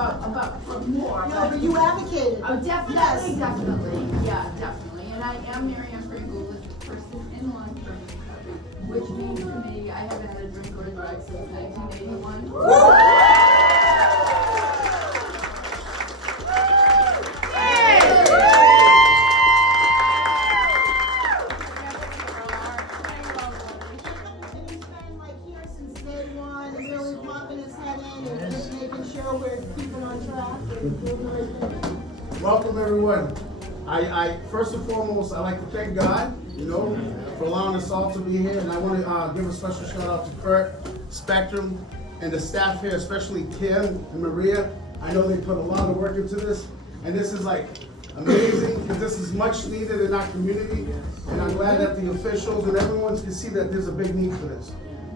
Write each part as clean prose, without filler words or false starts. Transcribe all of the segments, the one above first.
about more. No, but you advocated. Oh, definitely, Yes. definitely, yeah, definitely. And I am Marianne Pringle, the person in line for recovery, which means to me, I haven't had a drink or a drug since 1981. And he's been like here since day one, really popping his head in and just making sure we're keeping on track and doing the right thing. Welcome, everyone. I first and foremost, I'd like to thank God, for allowing us all to be here. And I want to give a special shout out to Kurt, Spectrum, and the staff here, especially Kim and Maria. I know they put a lot of work into this, and this is like amazing because this is much needed in our community. And I'm glad that the officials and everyone can see that there's a big need for this.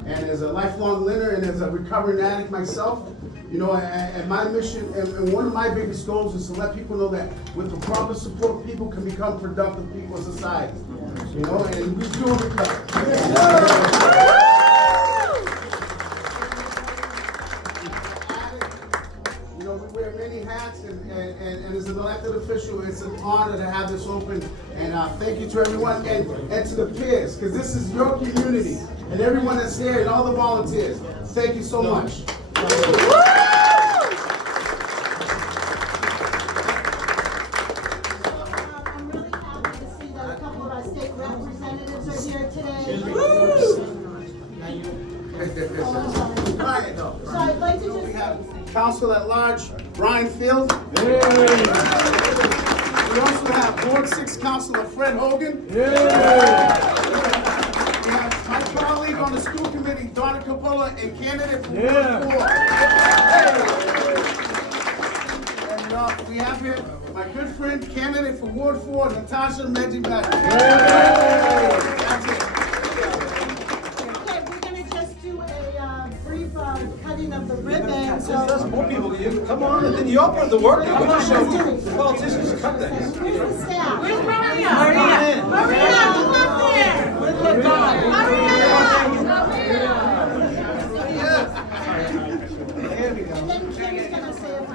And as a lifelong learner and as a recovering addict myself, and my mission and one of my biggest goals is to let people know that with the proper support, people can become productive people in society. And we do recover. We wear many hats, and as an elected official, it's an honor to have this open. And thank you to everyone and to the peers, because this is your community, and everyone that's here and all the volunteers. Thank you so much. I'm really happy to see that a couple of our state representatives are here today. So I'd like to We just, have Council at Large Brian Field. We also have Ward 6 Councilor Fred Hogan. We have my colleague on the school committee, Donna Coppola, and candidate for Ward 4. And we have here my good friend, candidate for Ward 4, Natasha Medjibati. That's it. okay, we're gonna just do a brief cutting of the ribbon, so. There's more people than you. Come on, and then you all put the work in. We're not showing politicians cut things. Where's the staff? Where's Maria? Maria! Maria, come up there! And then Kim's gonna say a few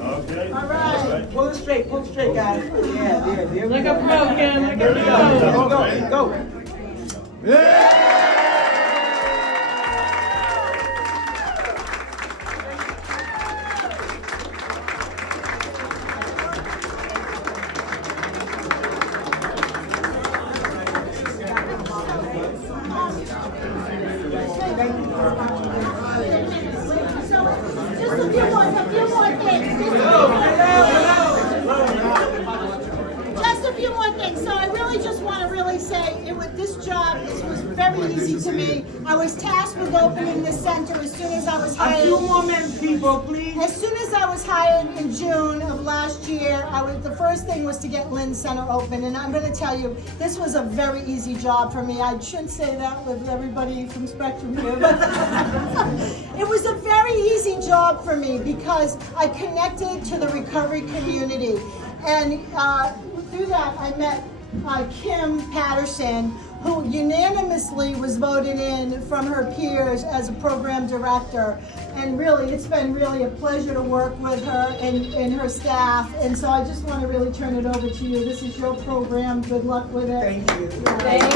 Okay. All right. Pull it straight, guys. Yeah, there. Like a pro, Kim, like a pro. Go. Just a few more things. Just a few more things. So I really just want to really say this job was very easy to me. I was tasked with opening this center as soon as I was A hired. few more minutes, people, please. As soon as I was hired in June of last year, the first thing was to get Lynn Center open, and I'm going to tell you, this was a very easy job for me. I shouldn't say that with everybody from Spectrum here, but it was a very easy job for me because I connected to the recovery community, and through that I met Kim Patterson, who unanimously was voted in from her peers as a program director. And really, it's been really a pleasure to work with her and her staff. And so I just want to really turn it over to you. This is your program. Good luck with it. Thank you. Thank you.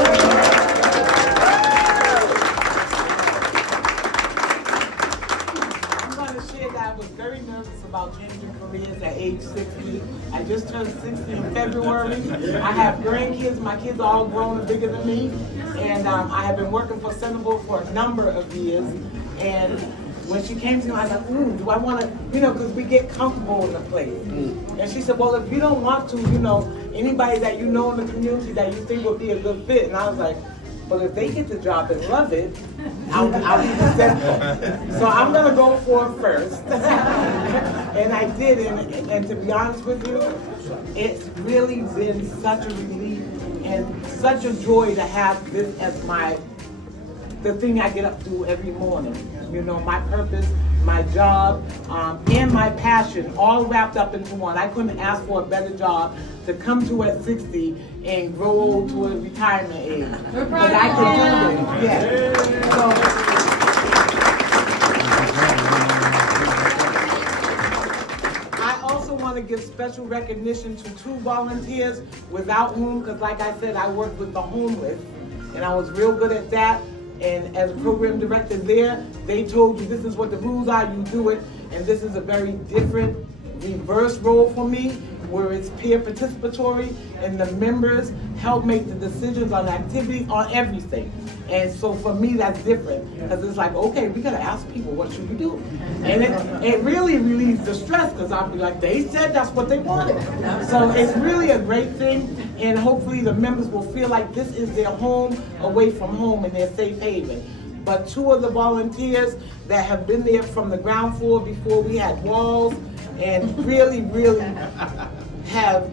I'm going to share that I was very nervous about changing careers at age 60. I just turned 60 in February. I have grandkids. My kids are all grown and bigger than me. And I have been working for Centerville for a number of years. And when she came to me, I was like, do I want to, because we get comfortable in the place. And she said, well, if you don't want to, anybody that you know in the community that you think would be a good fit. And I was like, but if they get the job and love it, I'll be successful. So I'm gonna go for it first. And I did, and to be honest with you, it's really been such a relief and such a joy to have this as the thing I get up to do every morning. My purpose, my job, and my passion all wrapped up into one. I couldn't ask for a better job to come to at 60 and grow old to a retirement age. We're proud But I of can you. do it. Yeah. So, give special recognition to 2 volunteers without whom, because like I said, I work with the homeless, and I was real good at that. And as a program director there, they told you this is what the rules are, you do it. And this is a very different reverse role for me, where it's peer participatory and the members help make the decisions on activities, on everything. And so for me, that's different, because it's like, okay, we gotta ask people, what should we do? And it really relieves the stress, because I'll be like, they said that's what they wanted. So it's really a great thing, and hopefully the members will feel like this is their home away from home and their safe haven. But 2 of the volunteers that have been there from the ground floor before we had walls, and really, really have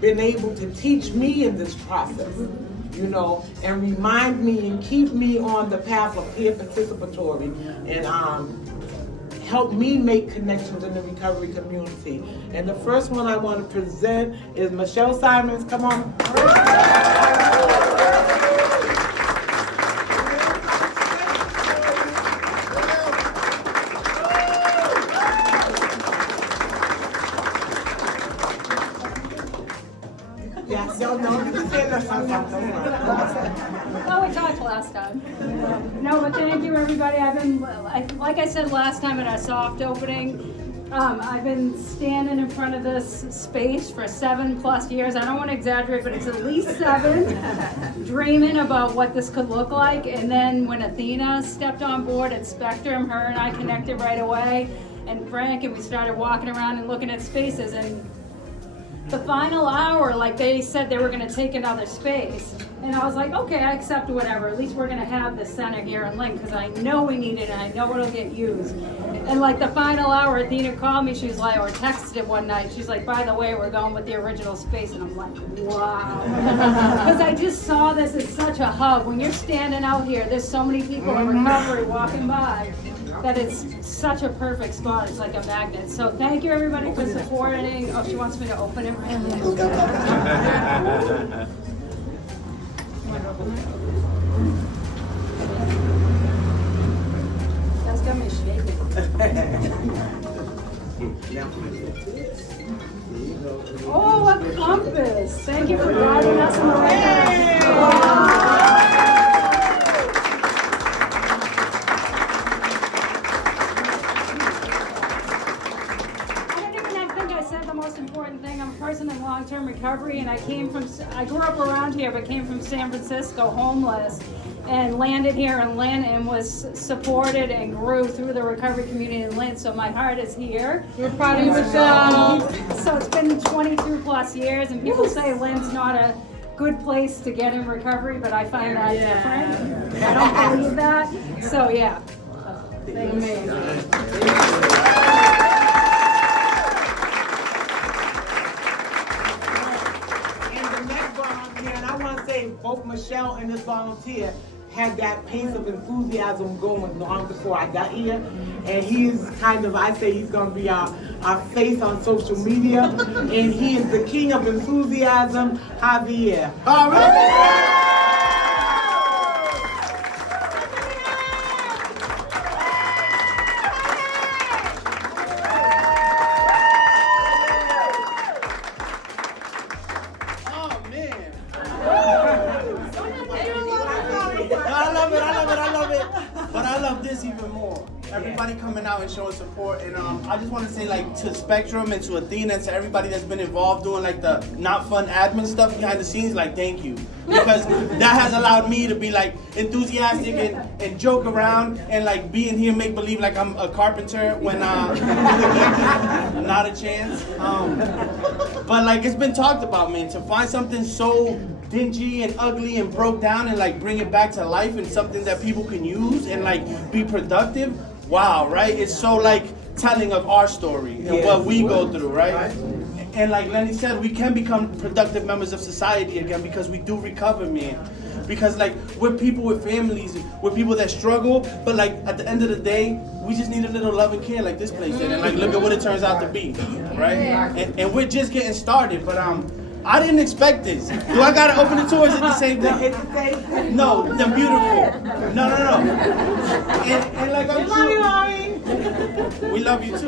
been able to teach me in this process, you know, and remind me and keep me on the path of peer participatory, and help me make connections in the recovery community. And the first one I want to present is Michelle Simons. Come on. Yes, y'all know you can say that sometimes. Oh, we talked last time. No, but thank you, everybody. I've been, like I said last time at our soft opening, I've been standing in front of this space for 7+ years. I don't want to exaggerate, but it's at least 7, dreaming about what this could look like. And then when Athena stepped on board at Spectrum, her and I connected right away, and Frank, and we started walking around and looking at spaces. And the final hour, like they said they were going to take another space. And I was like, okay, I accept whatever. At least we're going to have the center here in Lynn, because I know we need it and I know it'll get used. And like the final hour, Athena called me, she was like, or texted it one night. She's like, by the way, we're going with the original space. And I'm like, wow. Because I just saw this as such a hub. When you're standing out here, there's so many people in recovery walking by, that it's such a perfect spot. It's like a magnet. So thank you, everybody, for supporting. Oh, she wants me to open it. That's got me shaking. Oh, a compass. Thank you for guiding us in the right direction. In long-term recovery, and I grew up around here, but came from San Francisco, homeless, and landed here in Lynn and was supported and grew through the recovery community in Lynn. So my heart is here. We're proud of you, Michelle. So it's been 22+ years, and people say Lynn's not a good place to get in recovery, but I find that different. I don't believe that. So yeah. Thanks. Both Michelle and this volunteer had that pace of enthusiasm going long before I got here. And he's kind of, I say he's going to be our face on social media. And he is the king of enthusiasm, Javier. All right. Everybody coming out and showing support, and I just want to say, like, to Spectrum and to Athena and to everybody that's been involved doing like the not fun admin stuff behind the scenes, like, thank you, because that has allowed me to be like enthusiastic and joke around and like be in here make believe like I'm a carpenter when not a chance. But like it's been talked about, man, to find something so dingy and ugly and broke down and like bring it back to life and something that people can use and like be productive. Wow, right? It's so like telling of our story and what we go through, right? And like Lenny said, we can become productive members of society again because we do recover, man. Because like we're people with families, we're people that struggle, but like at the end of the day, we just need a little love and care like this place did. And like look at what it turns out to be, right? And we're just getting started, but I didn't expect this. Do I gotta open the tours at the same time? No, they're beautiful. No. And like I'm sure, we love you too.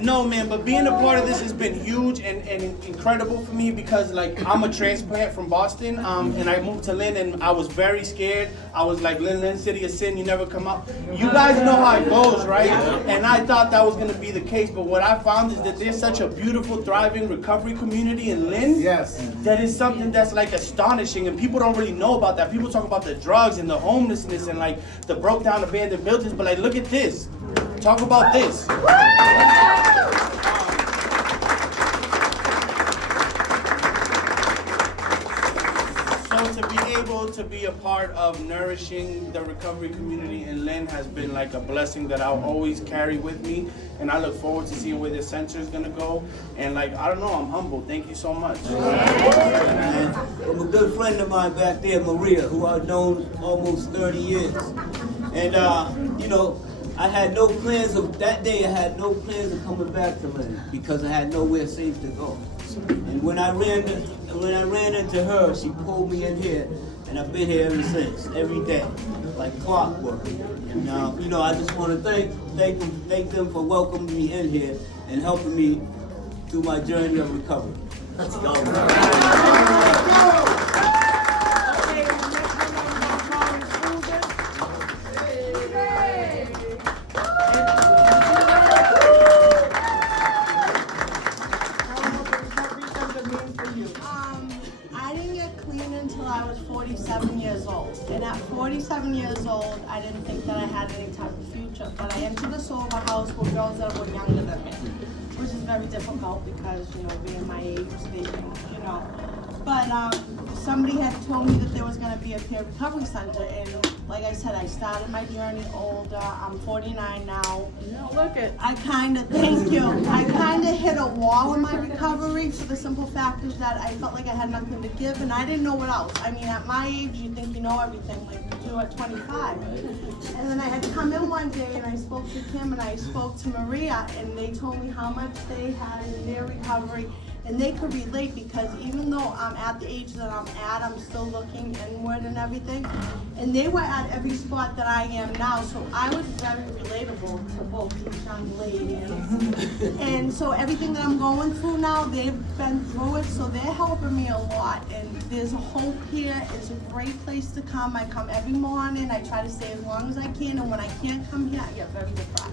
No, man, but being a part of this has been huge and incredible for me because, like, I'm a transplant from Boston, and I moved to Lynn, and I was very scared. I was like, Lynn, city of sin, you never come out. You guys know how it goes, right? And I thought that was going to be the case, but what I found is that there's such a beautiful, thriving recovery community in Lynn. Yes. That is something that's, like, astonishing, and people don't really know about that. People talk about the drugs and the homelessness and, like, the broke down abandoned buildings, but, like, look at this. Talk about this. So to be able to be a part of nourishing the recovery community in Lynn has been like a blessing that I'll always carry with me, and I look forward to seeing where this center is gonna go. And like, I don't know, I'm humbled. Thank you so much. And from a good friend of mine back there, Maria, who I've known almost 30 years. And you know, I had no plans of that day. I had no plans of coming back to Lynn because I had nowhere safe to go. And when I ran into her, she pulled me in here, and I've been here ever since, every day, like clockwork. And you know, I just want to thank them for welcoming me in here and helping me through my journey of recovery. Let's go. I didn't get clean until I was 47 years old. And at 47 years old, I didn't think that I had any type of future. But I entered a sober house with girls that were younger than me, which is very difficult because, you know, being my age, they think, you know. But somebody had told me that there was going to be a peer recovery center. And like I said, I started my journey older. I'm 49 now. Look at. I kind of, thank you. I kind of hit a wall in my recovery for the simple fact is that I felt like I had nothing to give and I didn't know what else. I mean, at my age, you think you know everything like you do at 25. And then I had come in one day and I spoke to Kim and I spoke to Maria and they told me how much they had in their recovery. And they could relate because even though I'm at the age that I'm at, I'm still looking inward and everything. And they were at every spot that I am now, so I was very relatable to both these young ladies. And so everything that I'm going through now, they've been through it, so they're helping me a lot. And there's a hope here. It's a great place to come. I come every morning. I try to stay as long as I can, and when I can't come here, I get very depressed.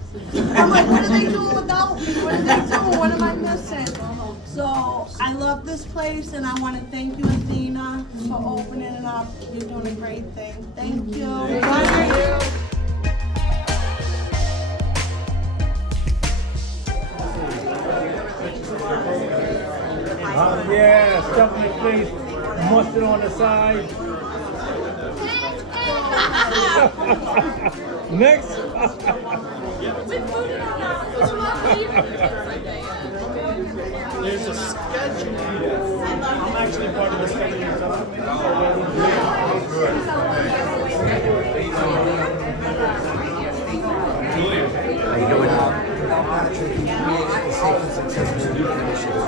I'm like, what are they doing without me? What are they doing? What am I missing? So I love this place and I want to thank you, Athena, for opening it up. You're doing a great thing. Thank you. Thank you. Yeah, stuff in the face, mustard on the side. Next. There's a schedule. I'm actually part of the schedule. How you doing? The Safe and Successful Youth Initiative.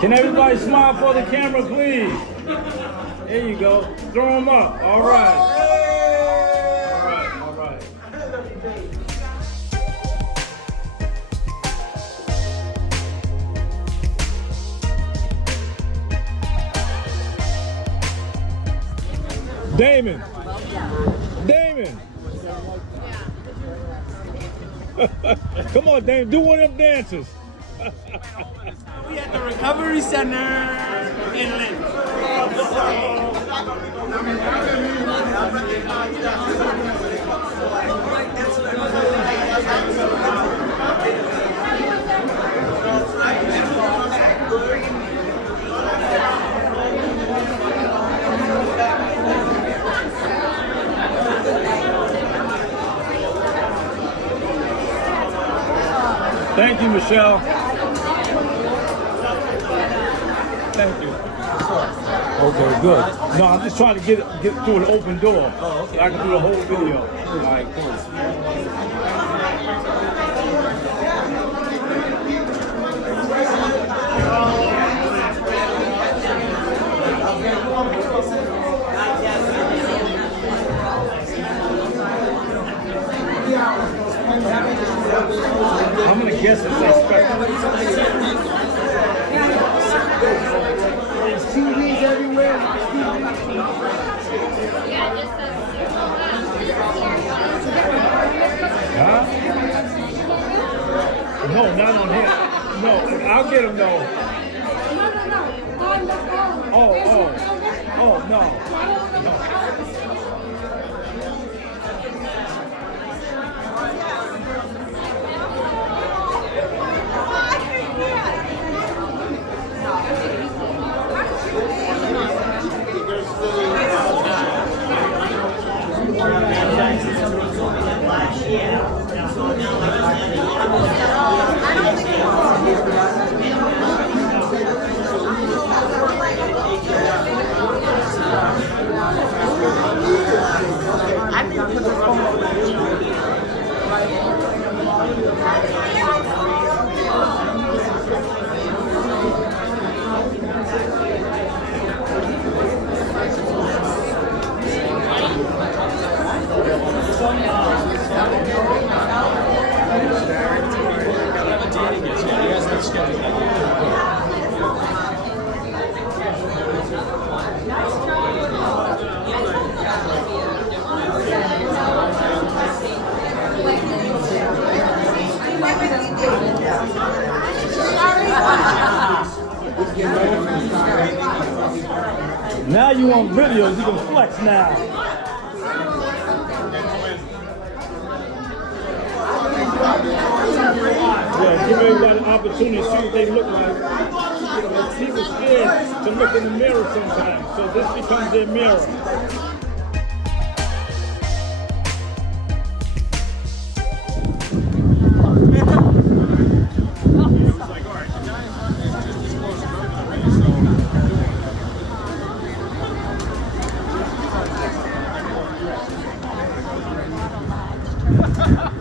Can everybody smile for the camera, please? There you go. Throw them up. All right. All right. Damon. Come on, Damon. Do one of them dances. We at the Recovery Center in Lynn. Thank you, Michelle. Thank you. Okay, good. No, I'm just trying to get through an open door. Oh, okay. So I can do the whole video. All right, cool. Don't get him though. Oh, no. Now you on videos, you can flex now. Yeah, give everybody an opportunity to see what they look like. People scared to look in the mirror sometimes, so this becomes their mirror. Ha ha ha!